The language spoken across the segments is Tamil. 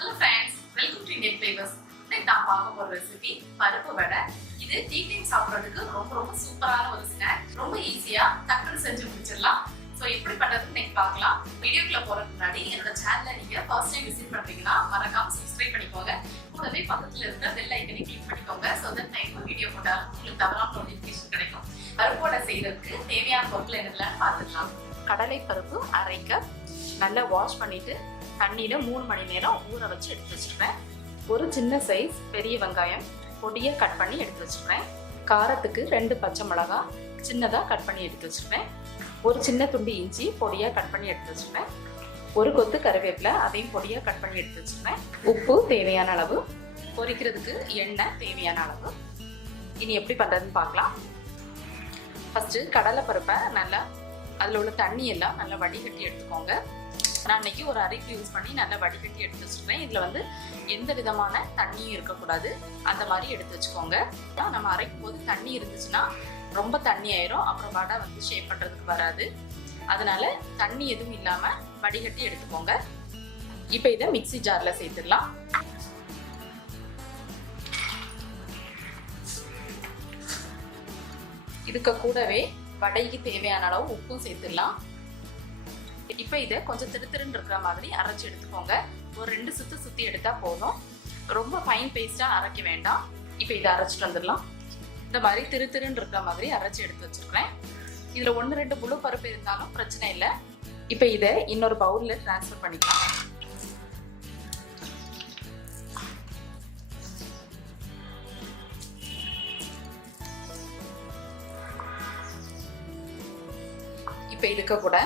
Hello friends, welcome to Indian Flavors. Today நான் பார்க்க போற ரெசிபி பருப்பு வடை. இது டீ டைம் சாப்பிடுறதுக்கு ரொம்ப சூப்பரான ஒரு ஸ்நாக். ரொம்ப ஈஸியா டக்குனு செஞ்சு முடிச்சிடலாம். சோ எப்படி பண்றதுன்னு இன்னைக்கு பார்க்கலாம். வீடியோக்குள்ள போறதுக்கு முன்னாடி என்னோட சேனலை நீங்க ஃபர்ஸ்ட் டைம் விசிட் பண்றீங்கன்னா மறக்காம சப்ஸ்கிரைப் பண்ணிக்கோங்க. கூடவே பக்கத்துல இருக்க பெல் ஐகானை கிளிக் பண்ணிக்கோங்க. சோ தட் நான் எப்போ வீடியோ போட்டாலும் உங்களுக்கு தவறாம நோட்டிஃபிகேஷன் கிடைக்கும். பருப்பு வடை செய்யறதுக்கு தேவையான பொருட்கள் என்னெல்லாம் பார்த்துக்கலாம். கடலை பருப்பு 1/2 கப் நல்லா வாஷ் பண்ணிட்டு தண்ணியில 3 மணி நேரம் ஊற வச்சு எடுத்து வச்சிருக்கேன். ஒரு சின்ன சைஸ் பெரிய வெங்காயம் பொடியை கட் பண்ணி எடுத்து வச்சிருக்கேன். காரத்துக்கு 2 பச்சை மிளகாய் சின்னதாக கட் பண்ணி எடுத்து வச்சிருக்கேன். ஒரு சின்ன துண்டு இஞ்சி பொடியாக கட் பண்ணி எடுத்து வச்சிருக்கேன். ஒரு கொத்து கருவேப்பிலை அதையும் பொடியாக கட் பண்ணி எடுத்து வச்சிருக்கேன். உப்பு தேவையான அளவு, பொரிக்கிறதுக்கு எண்ணெய் தேவையான அளவு. இனி எப்படி பண்ணுறதுன்னு பார்க்கலாம். ஃபஸ்ட்டு கடலை பருப்பை நல்லா அதில் உள்ள தண்ணி எல்லாம் நல்லா வடிகட்டி எடுத்துக்கோங்க. நான் இன்னைக்கு ஒரு அரைப்பு யூஸ் பண்ணி நல்லா வடிகட்டி எடுத்து வச்சுருக்கேன். இதில் வந்து எந்த விதமான தண்ணியும் இருக்கக்கூடாது, அந்த மாதிரி எடுத்து வச்சுக்கோங்க. நம்ம அரைக்கும் போது தண்ணி இருந்துச்சுன்னா ரொம்ப தண்ணி ஆயிரும், அப்புறம் வடை வந்து ஷேப் பண்ணுறதுக்கு வராது. அதனால தண்ணி எதுவும் இல்லாமல் வடிகட்டி எடுத்துக்கோங்க. இப்போ இதை மிக்ஸி ஜாரில் சேர்த்துடலாம். இதுக்கு கூடவே வடைக்கு தேவையான அளவு உப்பும் சேர்த்துடலாம். இப்போ இதை கொஞ்சம் திருத்திருன்னு இருக்கிற மாதிரி அரைச்சி எடுத்துக்கோங்க. ஒரு 2 சுற்றி எடுத்தா போதும், ரொம்ப ஃபைன் பேஸ்டா அரைக்க வேண்டாம். இப்போ இதை அரைச்சிட்டு வந்துடலாம். இந்த மாதிரி திருத்திருன்னு இருக்கிற மாதிரி அரைச்சி எடுத்து வச்சிருக்கிறேன். இதுல 1-2 முழு பருப்பு இருந்தாலும் பிரச்சனை இல்லை. இப்போ இதை இன்னொரு பவுல்ல டிரான்ஸ்ஃபர் பண்ணிக்கலாம். இப்போ இதுக்கு கூட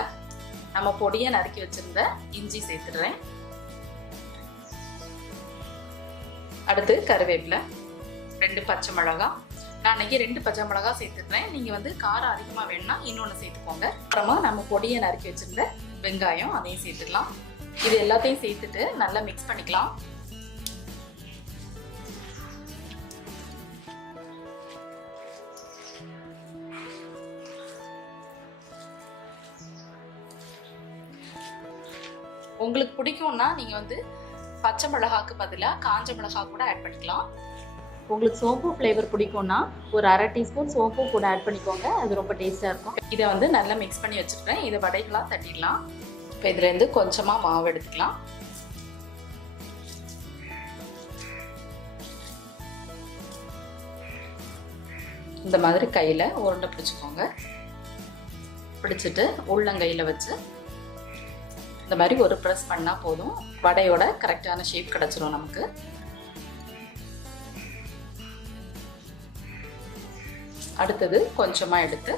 நம்ம பொடியை நறுக்கி வச்சிருந்த இஞ்சி சேர்த்துடுறேன். அடுத்து கருவேப்பிலை, 2 பச்சை மிளகாய். நான் இன்னைக்கு 2 பச்சை மிளகாய் சேர்த்துடுறேன். நீங்க வந்து காரம் அதிகமாக வேணும்னா இன்னொன்று சேர்த்துக்கோங்க. அப்புறமா நம்ம பொடியை நறுக்கி வச்சிருந்த வெங்காயம் அதையும் சேர்த்துக்கலாம். இது எல்லாத்தையும் சேர்த்துட்டு நல்லா மிக்ஸ் பண்ணிக்கலாம். உங்களுக்கு பிடிக்கும்னா நீங்க வந்து பச்சை மிளகாக்கு பதிலாக காஞ்ச மிளகாய் கூட ஆட் பண்ணிக்கலாம். உங்களுக்கு சோம்பு ஃப்ளேவர் பிடிக்கும்னா ஒரு 1/2 டீஸ்பூன் சோம்பு கூட ஆட் பண்ணிக்கோங்க, அது ரொம்ப டேஸ்டா இருக்கும். இதை வந்து நல்லா மிக்ஸ் பண்ணி வச்சுருக்கேன். இதை வடைகளாக தட்டிடலாம். இப்போ இதுலேருந்து கொஞ்சமா மாவு எடுத்துக்கலாம். இந்த மாதிரி கையில உருண்டை பிடிச்சுக்கோங்க. பிடிச்சிட்டு உள்ளங்கையில வச்சு இந்த மாதிரி ஒரு ப்ரெஸ் பண்ணா போதும், வடையோட கரெக்டான ஷேப் கிடைச்சிரும் நமக்கு. அடுத்தது கொஞ்சமா எடுத்து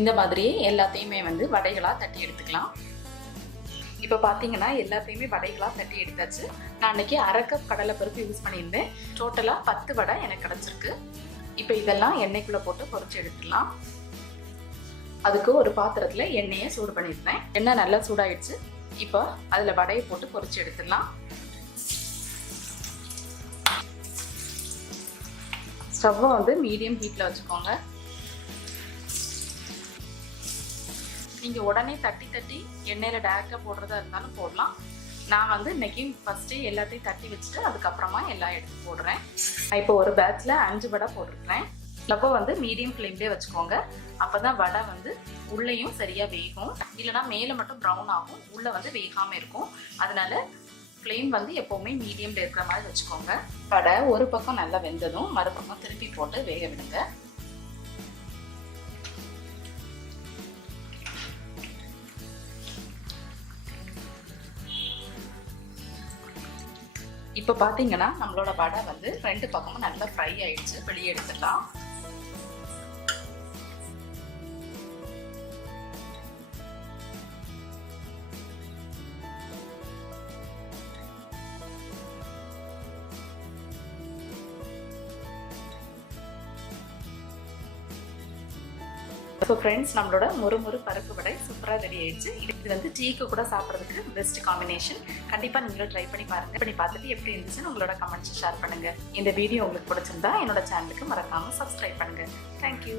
இந்த மாதிரியே எல்லாத்தையுமே வந்து வடைகளா தட்டி எடுத்துக்கலாம். இப்போ பார்த்தீங்கன்னா எல்லாத்தையுமே வடைகளாக தட்டி எடுத்தாச்சு. நான் அன்னைக்கு 1/2 கப் கடலை பருப்பு யூஸ் பண்ணியிருந்தேன். டோட்டலாக 10 வடை எனக்கு கிடச்சிருக்கு. இப்போ இதெல்லாம் எண்ணெய்க்குள்ளே போட்டு பொரிச்சு எடுத்துடலாம். அதுக்கு ஒரு பாத்திரத்தில் எண்ணெயை சூடு பண்ணியிருந்தேன். எண்ணெய் நல்லா சூடாயிடுச்சு. இப்போ அதில் வடையை போட்டு பொரிச்சு எடுத்துடலாம். ஸ்டவ்வை வந்து மீடியம் ஹீட்டில் வச்சுக்கோங்க. நீங்கள் உடனே தட்டி எண்ணெயில் டைரெக்டாக போடுறதா இருந்தாலும் போடலாம். நான் வந்து இன்னைக்கு ஃபஸ்ட்டே எல்லாத்தையும் தட்டி வச்சுட்டு அதுக்கப்புறமா எல்லாம் எடுத்து போடுறேன். நான் இப்போ ஒரு பேட்சில் 5 வடை போட்டிருக்கிறேன். ஸ்டவ்வை வந்து மீடியம் ஃப்ளேம்லேயே வச்சுக்கோங்க. அப்போ தான் வடை வந்து உள்ளேயும் சரியாக வேகும். இல்லைனா மேலே மட்டும் ப்ரௌன் ஆகும், உள்ளே வந்து வேகாமல் இருக்கும். அதனால ஃப்ளேம் வந்து எப்போவுமே மீடியமில் இருக்கிற மாதிரி வச்சுக்கோங்க. வடை ஒரு பக்கம் நல்லா வெந்ததும் மறுபக்கம் திருப்பி போட்டு வேக விடுங்க. இப்போ பார்த்தீங்கன்னா நம்மளோட வடை வந்து 2 பக்கமும் நல்லா ஃப்ரை ஆயிடுச்சு. வெளியே எடுத்துடலாம். ஸோ ஃப்ரெண்ட்ஸ், நம்மளோட மொறு பருப்பு வடை சூப்பராக ரெடி ஆயிடுச்சு. இது வந்து டீக்கு கூட சாப்பிட்றதுக்கு பெஸ்ட் காம்பினேஷன். கண்டிப்பாக நீங்களும் ட்ரை பண்ணி பாருங்க. பண்ணி பார்த்துட்டு எப்படி இருந்துச்சுன்னு உங்களோட கமெண்ட்ஸ் ஷேர் பண்ணுங்க. இந்த வீடியோ உங்களுக்கு பிடிச்சிருந்தா என்னோட சேனலுக்கு மறக்காம சப்ஸ்கிரைப் பண்ணுங்க. தேங்க்யூ.